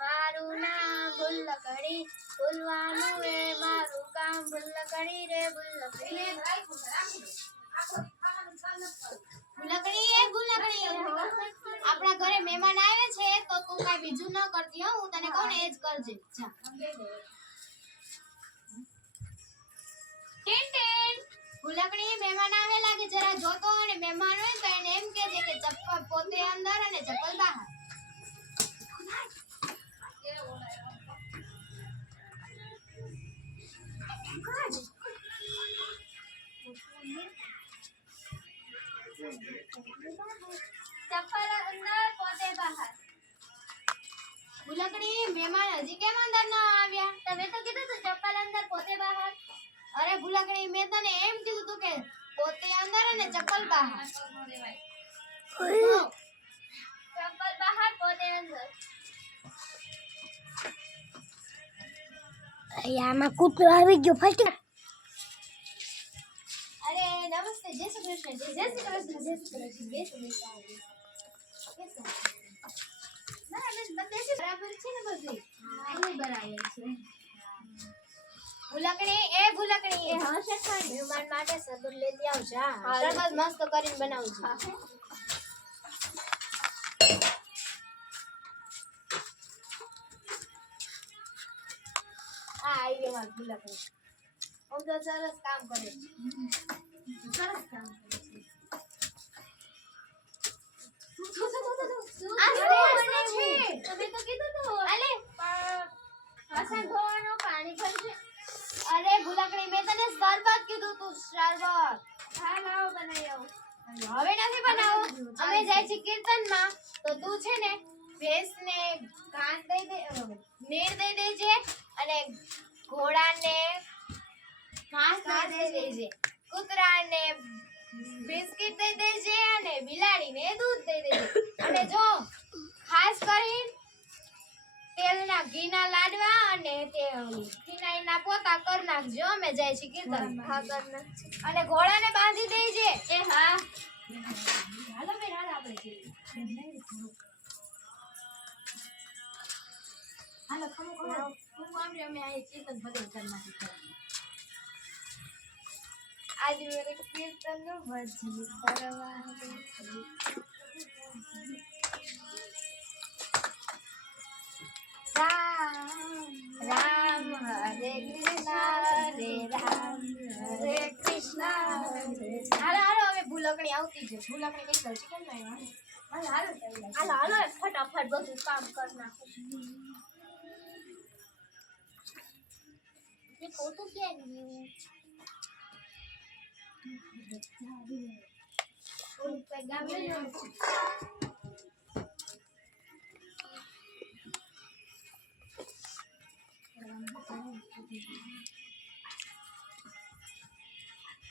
મારું નામ ભૂલકડી, ભૂલવાનું એ મારું કામ. ભૂલકડી રે ભૂલકડી, ભૂલકડી એ ભૂલકડી. આપણા ઘરે મહેમાન આવે છે તો તું કઈ બીજું ન કરતી હો, હું તને કહું ને એ જ કરજે. જા. ટીન ટીન, ભૂલકડી મહેમાન આવે લાગે, જરા જોતો. અને મહેમાન હોય તો એને એમ કહેજે કે ચપ્પલ પોતે અંદર અને ચપ્પલ બહાર. ચપ્પલ અંદર પોતે બહાર. ભૂલકડી મહેમાન હજી કેમ અંદર ન આવ્યા? તમે તો કીધું તું ચપ્પલ અંદર પોતે બહાર. અરે ભૂલકડી મેં તને એમ કીધું તું કે પોતે અંદર અને ચપ્પલ બહાર. ચપ્પલ બહાર પોતે અંદર. આમાં કૂતરો આવી ગયો ફટ. અરે નમસ્તે, જય શ્રી કૃષ્ણ. જય શ્રી કૃષ્ણ, જય શ્રી કૃષ્ણ. બેસો. ના બસ બરાબર છે ને બધું. આને બરાબર છે. ભૂલકડી એ ભૂલકડી એ હશે ખાઈ મહેમાન માટે શરબત લેતી આવજો. શરબત મસ્ત કરીને બનાવજો. આવી ગયો મારી ભૂલકડી. હું તો સરસ કામ કરે છે. સરસ કામ કરે છે. તમે તો કીધું તું અલે વાસણ ધોવાનું પાણી ભરજે. અરે ભૂલકડી મેં તને શરબત કીધું તું. શરબત હા લાવો બનાવી આવો. હવે નથી બનાવો. અમે જાય છે કીર્તનમાં તો તું છે ને ભેંસને ઘાસ દઈ દે, નીર દઈ દેજે અને ઘોડાને ઘાસ દઈ દેજે, કૂતરાને બિસ્કિટ દઈ દેજે અને બિલાડીને દૂધ દઈ દેજે. અને જો ખાસ કરીને તેલના ઘીના લાડવા અને તે ફિનાઈલના પોતા કર નાખજો. અમે જાય છે કીર્તન. હા કર નાખજો. અને ઘોડાને બાંધી દેજે. એ હા હાલો બેન હાલ આપણે જઈએ. હાલો ખમો ખમો. હું આપણે અમે આ કીર્તન ભજન કરનાખી. आज मेरे कीर्तन भजन करवा राम राम हरे राम हरे कृष्णा. हालो हालो હવે ભૂલકડી આવતી છે. ભૂલકડી બેસલ છે કેમ નહીં? હાલો હાલો હાલો હાલો ફટાફટ બધું કામ કર નાખો. ये फोटो क्या है?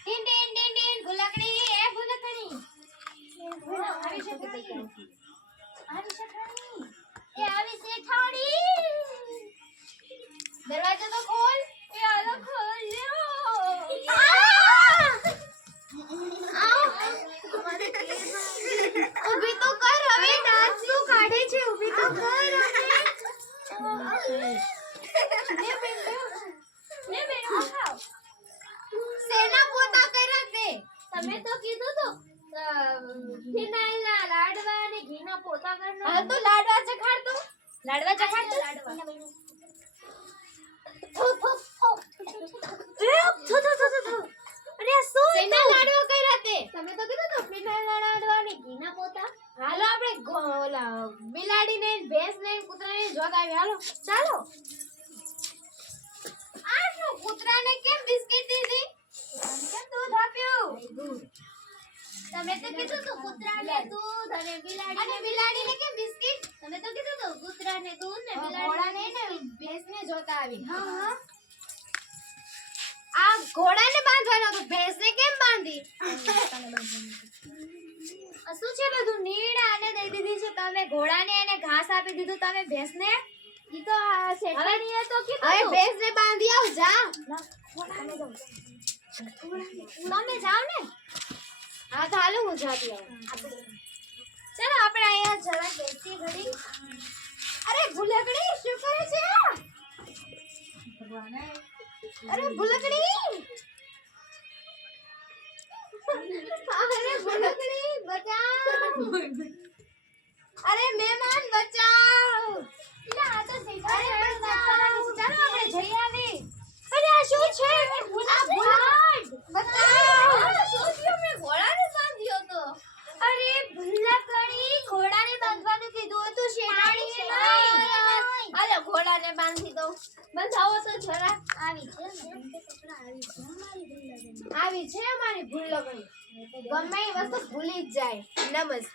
ટીન ટીન ટીન ટીન ભૂલકડી એ ભૂલકડી આવી શેઠાણી એ આવી શેઠાણી દરવાજો તો ખોલ. એ આલો ખોલ્યો. ઉભી તો કર હવે. નાચું કાઢે છે. ઉભી તો કર હવે. ને બેન ખાઓ. સેના પોતા કર્યા તે. તમે તો કીધું તો ફિનાઈલના લાડવા અને ઘીના પોતા કરના. હા તો લાડવા ચખાડ તો. લાડવા ચખાડ તો. લાડવા અરે શું સેના લાડવા કર્યા તે? તમે તો કીધું તો ફિનાઈલના લાડવા અને ઘીના પોતા. હાલો આપણે ઓલા બિલાડીને ભેંસને કૂતરાને જોત આવી. હાલો ચાલો. આ શું કૂતરાને કેમ બિસ્કિટ દીધી? કેમ દૂધ આપ્યું? દૂધ તમે તો કીધું તો કૂતરાને દૂધ અને બિલાડીને કેમ બિસ્કિટ? તમે તો કીધું તો કૂતરાને દૂધ ને બિલાડીને ને ભેંસને જોતા આવી. હા હા આ ઘોડાને બાંધવાનો તો ભેંસને કેમ બાંધી? શું છે બધું નીડ આને દઈ દીધી છે તમે. ઘોડાને એને ઘાસ આપી દીધું તમે ભેંસને. ઈ તો શેઠાણીએ તો કીધું હવે ભેંસને બાંધી આવ. જા તમે જાવ ને. હા તો હાલો હું જાતી આવું. ચાલો આપણે અહીંયા જરા બેસી ઘડી. અરે ભૂલકડી અરે ભૂલકડી બચાવ અરે મહેમાન બચાવ આ તો ચાલો આપણે જઈ આવી અરે આ શું છે બચાવ શું થયું મેં ઘોડાને બાંધ્યો તો અરે ભૂલકડી ઘોડાને બાંધવાનું કીધું હતું શેનાણીએ નહીં હાલો ઘોડાને બાંધી દો બંધાવો તો જરા આવી છે અમારી ભૂલકડી ગમે એ વસ્તુ ભૂલી જ જાય નમસ્તે